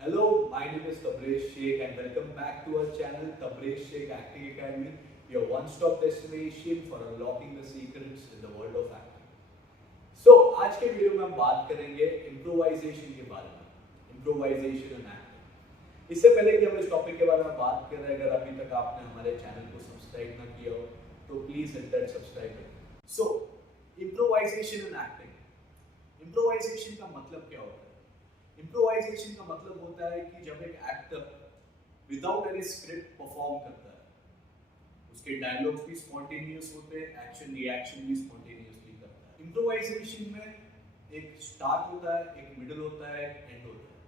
Hello, my name is Tabrish Sheikh and welcome back to our channel Tabrish Sheikh Acting Academy, your one-stop destination for unlocking the secrets in the world of acting. So, आज के video में हम बात करेंगे improvisation के बारे में, improvisation and acting. इससे पहले कि हम इस टॉपिक के बारे में बात करें, अगर अभी तक आपने हमारे चैनल को सब्सक्राइब ना किया हो, तो please hit that subscribe button. So, improvisation and acting. Improvisation का मतलब क्या होता है? इम्प्रोवाइजेशन का मतलब होता है कि जब एक actor without any script perform करता है, उसके डायलॉग्स भी स्पॉन्टेनियस होते हैं, एक्शन रिएक्शन भी स्पॉन्टेनियसली करता है। इम्प्रोवाइजेशन में एक स्टार्ट होता है, एक मिडल होता है, एक एंड होता है,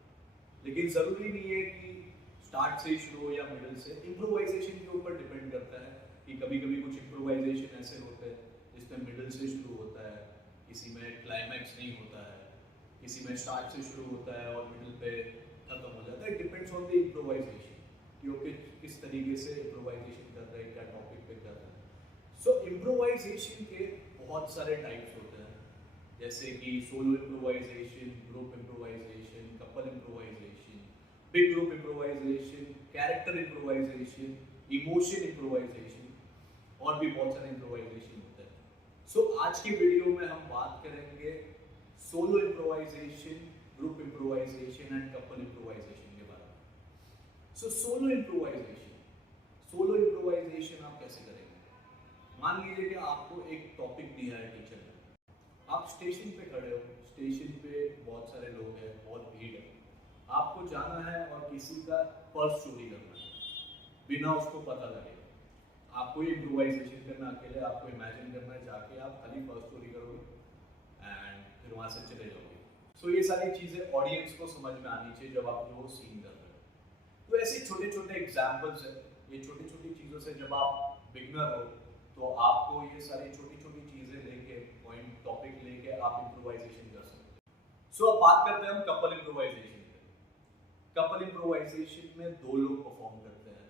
लेकिन जरूरी नहीं है कि स्टार्ट से शुरू हो या मिडल से। इम्प्रोवाइजेशन के ऊपर डिपेंड करता है कि कभी कभी कुछ इम्प्रोवाइजेशन ऐसे होते हैं जिसमें मिडल से शुरू होता है, किसी में क्लाइमैक्स नहीं होता है, किसी में स्टार्ट से शुरू होता है और मिडिल पे खत्म हो जाता है। डिपेंड्स ऑन द इम्प्रोवाइजेशन कि वो किस तरीके से इम्प्रोवाइजेशन कर रहे हैं, क्या टॉपिक पे कर रहे हैं। सो इम्प्रोवाइजेशन के बहुत सारे टाइप्स होते हैं, जैसे कि solo improvisation, group improvisation, couple improvisation, big group improvisation, character improvisation, emotion improvisation और भी बहुत सारे इम्प्रोवाइजेशन होते हैं। सो आज की वीडियो में हम बात करेंगे solo improvisation, group improvisation and couple improvisation के बारे में। सो सोलो इम्प्रोवाइजेशन आप कैसे करेंगे? मान लीजिए कि आपको एक टॉपिक दिया है टीचर ने, आप स्टेशन पे खड़े हो, स्टेशन पे बहुत सारे लोग हैं, बहुत भीड़ है, आपको जाना है और किसी का पर्स चोरी करना है बिना उसको पता लगे। आपको ये इम्प्रोवाइजेशन करना अकेले, आपको इमेजिन करना है जाके आप खाली पर्स चोरी करोगे एंड फिर वहां से चले जाओगे। सो ये सारी चीजें ऑडियंस को समझ में आनी चाहिए जब आप वो सीन कर रहे हो। तो ऐसे छोटे छोटे एग्जांपल्स है, ये छोटी छोटी चीजों से जब आप बिगनर हो तो आपको ये सारी छोटी छोटी चीजें लेके, पॉइंट टॉपिक लेके आप इम्प्रोवाइजेशन कर सकते हो। सो अब बात करते हैं हम कपल इम्प्रोवाइजेशन पे। कपल इम्प्रोवाइजेशन में दो लोग परफॉर्म करते हैं।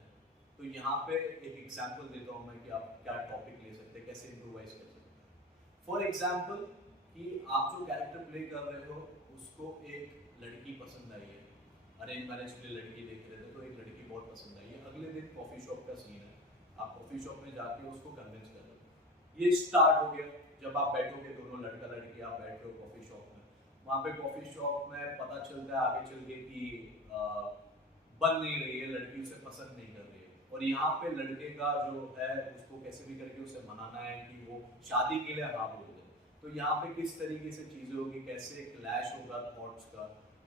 तो यहाँ पे एक एग्जांपल देता हूँ मैं कि आप क्या टॉपिक ले सकते हैं, कैसे इम्प्रोवाइज कर सकते हैं। फॉर एग्जाम्पल कि आप जो कैरेक्टर प्ले कर रहे हो उसको एक लड़की पसंद आई है, अरेंज मैरिज के लिए लड़की देख रहे थे तो एक लड़की बहुत पसंद आई है। अगले दिन कॉफी शॉप का सीन है, आप कॉफी शॉप में जाके उसको कन्विंस कर रहे हो। ये स्टार्ट हो गया। जब आप बैठोगे दोनों, लड़का लड़की, आप बैठ रहे हो कॉफी शॉप में, वहाँ पे कॉफी शॉप में पता चलता है आगे चल के कि बन नहीं रही है, लड़की उसे पसंद नहीं कर रही है। और यहाँ पे लड़के का जो है उसको कैसे भी करके उसे मनाना है कि वो शादी के लिए हाँ बोल दे। तो यहाँ पे किस तरीके से चीजें होगी, कैसे क्लैश होगा थॉट्स का,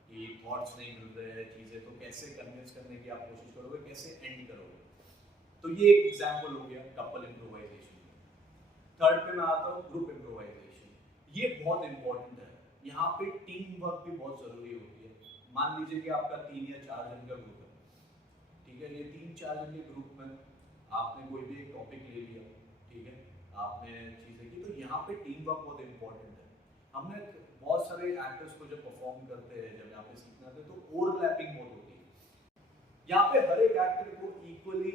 कि थॉट्स नहीं मिल रहे हैं चीजें, तो कैसे कन्विंस करने की आप कोशिश करोगे, कैसे एंड करोगे। तो ये एक एग्जांपल हो गया कपल इम्प्रोवाइजेशन में। थर्ड पे मैं आता हूँ ग्रुप इम्प्रोवाइजेशन। ये बहुत इंपॉर्टेंट है, यहाँ पे टीम वर्क भी बहुत जरूरी होती है। मान लीजिए कि आपका 3 या 4 जन का ग्रुप है, ठीक है। ये 3-4 जन के ग्रुप में आपने कोई भी एक टॉपिक ले लिया, ठीक है, आपने चीजें की, तो यहाँ पे टीम वर्क बहुत इंपॉर्टेंट है। हमने बहुत सारे एक्टर्स को जब परफॉर्म करते हैं, जब यहाँ पे सीखना होता है, तो ओवरलैपिंग बहुत होती है। यहाँ पे हर एक एक्टर को इक्वली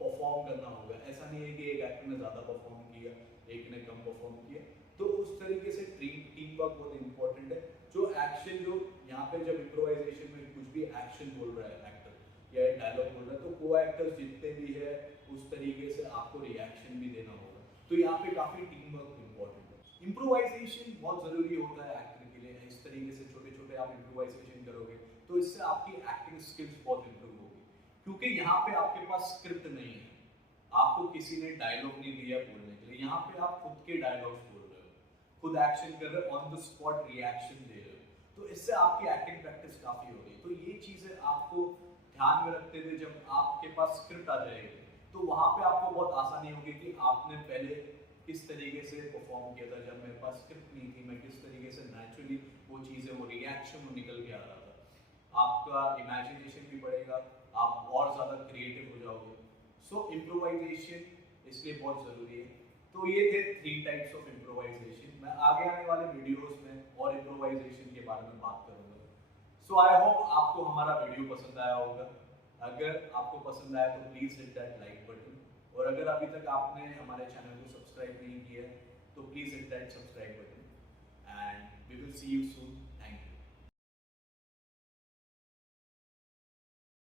परफॉर्म करना होगा। ऐसा नहीं है कि एक एक्टर ने ज्यादा परफॉर्म किया, एक ने कम परफॉर्म किया। तो उस तरीके से टीम वर्क बहुत इंपॉर्टेंट है। जो एक्शन, जो यहाँ पे जब इम्प्रोवाइजेशन में कुछ भी एक्शन बोल रहा है एक्टर या डायलॉग बोल रहा है, तो को एक्टर्स जितने भी है उस तरीके से आपको रिएक्शन भी देना होगा। तो यहाँ पे काफी टीम वर्क इंपॉर्टेंट है। इम्प्रोवाइजेशन बहुत जरूरी होता है एक्टर के लिए। इस तरीके से छोटे छोटे आप इम्प्रोवाइजेशन करोगे तो इससे आपकी एक्टिंग स्किल्स बहुत इंप्रूव होगी, क्योंकि यहाँ पे आपके पास स्क्रिप्ट नहीं है, आपको किसी ने डायलॉग नहीं दिया बोलने के लिए। यहाँ पे आप खुद के डायलॉग्स बोल रहे हो, खुद एक्शन कर रहे हो, ऑन द स्पॉट रिएक्शन दे रहे हो। तो इससे आपकी एक्टिंग प्रैक्टिस काफी हो गई। तो ये चीजें आपको ध्यान में रखते हुए जब आपके पास स्क्रिप्ट आ जाएगी तो वहां पे आपको बहुत आसानी होगी कि आपने पहले किस तरीके से परफॉर्म किया था। जब मेरे पास स्क्रिप्ट नहीं थी, मैं किस तरीके से नेचुरली वो चीजें, वो रिएक्शन वो निकल के आ रहा था। आपका इमेजिनेशन भी बढ़ेगा, आप और ज्यादा क्रिएटिव हो जाओगे। सो इम्प्रोवाइजेशन इसलिए बहुत जरूरी है। तो ये थे 3 टाइप्स ऑफ इम्प्रोवाइजेशन। मैं आगे आने वाले वीडियोस में और इम्प्रोवाइजेशन के बारे में बात करूंगा। सो आई होप आपको हमारा वीडियो पसंद आया होगा। अगर आपको पसंद आया तो please hit that like button, और अगर अभी तक आपने हमारे चैनल को सब्सक्राइब नहीं किया तो please hit that subscribe button, and we will see you soon.